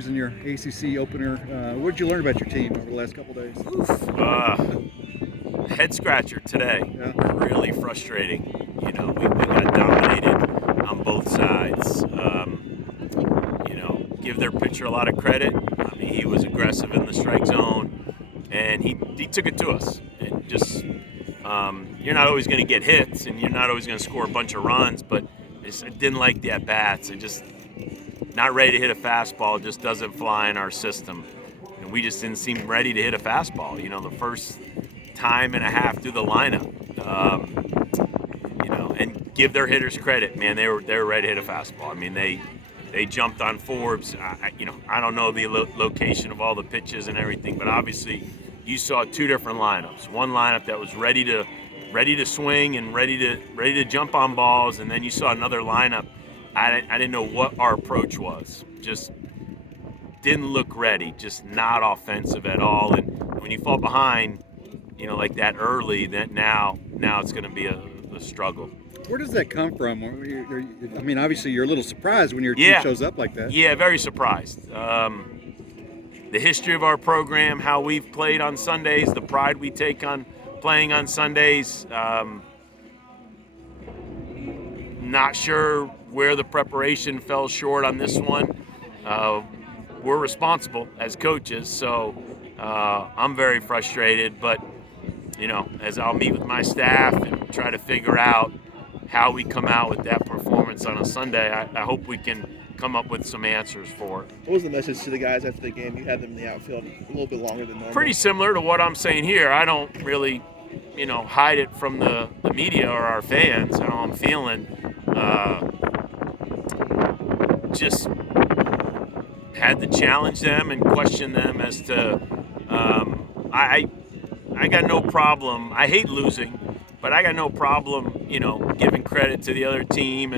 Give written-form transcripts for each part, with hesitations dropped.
series in your ACC opener. What did you learn about your team over the last couple of days? Head scratcher today. Yeah. Really frustrating. We got dominated on both sides. Give their pitcher a lot of credit. I mean, he was aggressive in the strike zone, and he took it to us. And just you're not always going to get hits, and you're not always going to score a bunch of runs, but I didn't like the at-bats. I just not ready to hit a fastball. Just doesn't fly in our system, and we just didn't seem ready to hit a fastball. The first time and a half through the lineup, and give their hitters credit, man. They were ready to hit a fastball. I mean, they jumped on Forbes. I don't know the location of all the pitches and everything, but obviously you saw two different lineups. One lineup that was ready to swing and ready to jump on balls, and then you saw another lineup. I didn't know what our approach was. Just didn't look ready. Just not offensive at all. And when you fall behind, like that early, that now it's going to be a struggle. Where does that come from? I mean, obviously you're a little surprised when your team shows up like that. Yeah, very surprised. The history of our program, how we've played on Sundays, the pride we take on playing on Sundays. Not sure where the preparation fell short on this one. We're responsible as coaches, so I'm very frustrated. But, as I'll meet with my staff and try to figure out how we come out with that performance on a Sunday, I hope we can come up with some answers for it. What was the message to the guys after the game? You had them in the outfield a little bit longer than normal. Pretty similar to what I'm saying here. I don't really, hide it from the media or our fans, how I'm feeling. Just had to challenge them and question them as to I got no problem. I hate losing, but I got no problem, giving credit to the other team,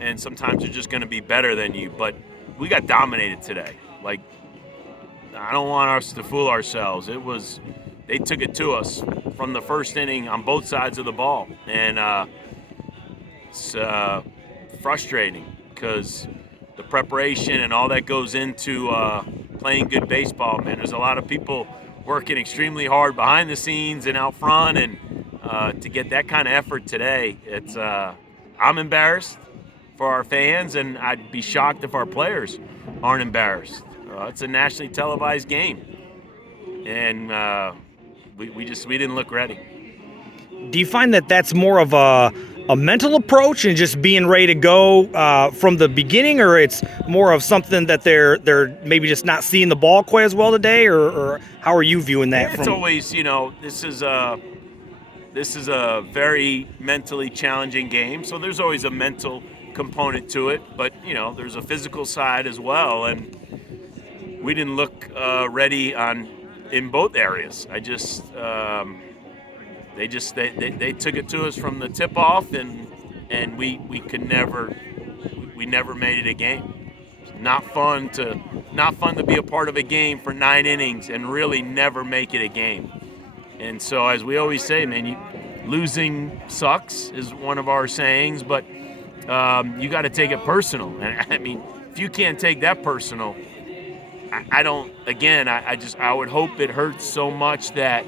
and sometimes they're just going to be better than you. But we got dominated today. Like, I don't want us to fool ourselves. They took it to us from the first inning on both sides of the ball, and it's frustrating because the preparation and all that goes into playing good baseball, man. There's a lot of people working extremely hard behind the scenes and out front, and to get that kind of effort today, I'm embarrassed for our fans, and I'd be shocked if our players aren't embarrassed. It's a nationally televised game, and we didn't look ready. Do you find that that's more of a mental approach and just being ready to go from the beginning, or it's more of something that they're maybe just not seeing the ball quite as well today, or how are you viewing that? It's always, this is a very mentally challenging game, so there's always a mental component to it, but there's a physical side as well, and we didn't look ready in both areas. They took it to us from the tip off, and we never made it a game. It's not fun to be a part of a game for 9 innings and really never make it a game. And so, as we always say, man, losing sucks is one of our sayings, but you got to take it personal. And I mean, if you can't take that personal, I don't. Again, I would hope it hurts so much that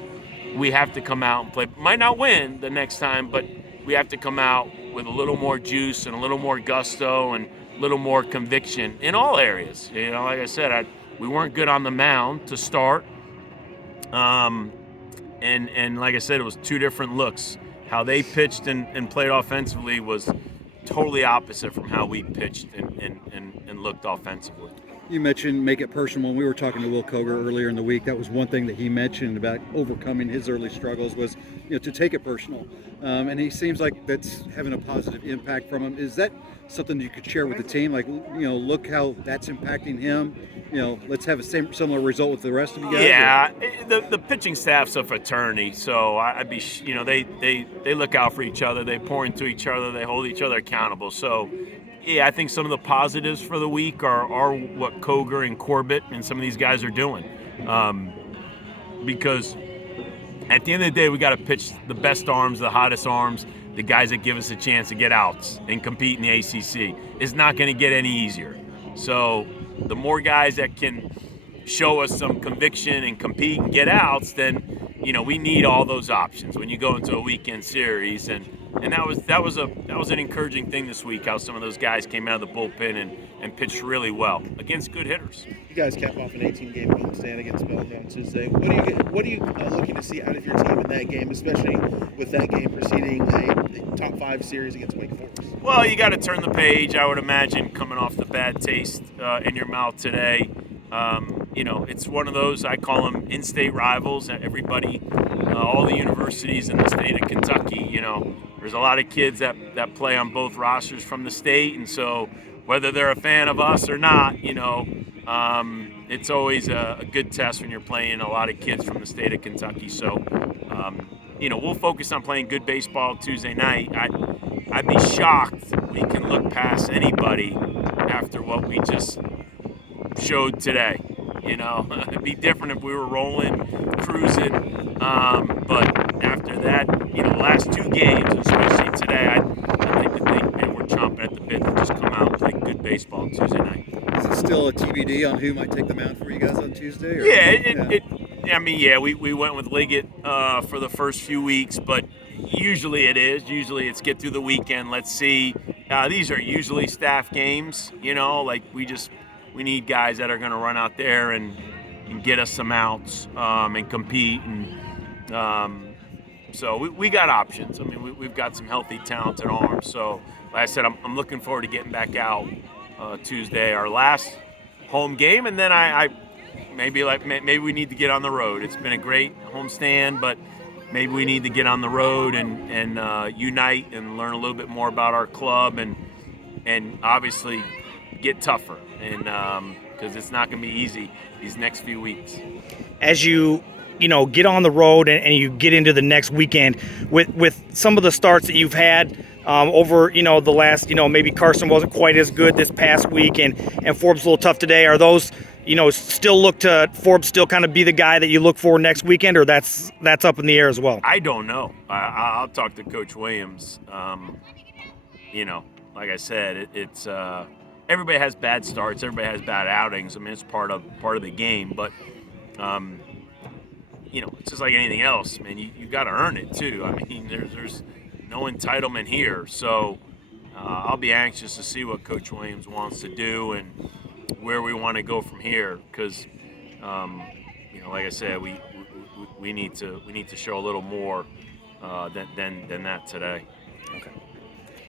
we have to come out and play. Might not win the next time, but we have to come out with a little more juice and a little more gusto and a little more conviction in all areas. Like I said, we weren't good on the mound to start. And like I said, it was two different looks. How they pitched and played offensively was totally opposite from how we pitched and looked offensively. You mentioned make it personal. When we were talking to Will Koger earlier in the week, that was one thing that he mentioned about overcoming his early struggles was, to take it personal. And he seems like that's having a positive impact from him. Is that something you could share with the team? Like, look how that's impacting him. Let's have a similar result with the rest of you guys. Yeah, the pitching staff's a fraternity, so I'd be, they look out for each other. They pour into each other. They hold each other accountable. So, yeah, I think some of the positives for the week are what Koger and Corbett and some of these guys are doing. Because at the end of the day, we got to pitch the best arms, the hottest arms, the guys that give us a chance to get outs and compete in the ACC. It's not going to get any easier. So the more guys that can show us some conviction and compete and get outs, then we need all those options when you go into a weekend series. And that was an encouraging thing this week, how some of those guys came out of the bullpen and pitched really well against good hitters. You guys cap off an 18-game homestand against Bellingham on Tuesday. What are you looking to see out of your team in that game, especially with that game preceding a top 5 series against Wake Forest? Well, you got to turn the page, I would imagine, coming off the bad taste in your mouth today. It's one of those, I call them in-state rivals. Everybody, all the universities in the state of Kentucky, there's a lot of kids that play on both rosters from the state. And so whether they're a fan of us or not, it's always a good test when you're playing a lot of kids from the state of Kentucky. So, we'll focus on playing good baseball Tuesday night. I'd be shocked we can look past anybody after what we just showed today. It'd be different if we were rolling, cruising, but after that, the last 2 games, especially today, I like to think we're chomping at the bit to just come out and play good baseball Tuesday night. Is it still a TBD on who might take the mound for you guys on Tuesday? Or? Yeah, we went with Liggett for the first few weeks, but usually it is. Usually it's get through the weekend. Let's see. These are usually staff games, we need guys that are going to run out there and get us some outs and compete. And so we got options. I mean, we've got some healthy, talented arms. So, like I said, I'm looking forward to getting back out Tuesday, our last home game. And then maybe we need to get on the road. It's been a great homestand, but maybe we need to get on the road and unite and learn a little bit more about our club and obviously get tougher, and because it's not going to be easy these next few weeks. As you get on the road and you get into the next weekend with some of the starts that you've had over the last maybe Carson wasn't quite as good this past week and Forbes a little tough today. Are those still look to Forbes still kind of be the guy that you look for next weekend, or that's up in the air as well? I don't know. I'll talk to Coach Williams. Like I said, it's everybody has bad starts. Everybody has bad outings. I mean, it's part of the game. But it's just like anything else, man. You got to earn it too. I mean, there's no entitlement here. So I'll be anxious to see what Coach Williams wants to do and where we want to go from here. Because like I said, we need to show a little more than that today.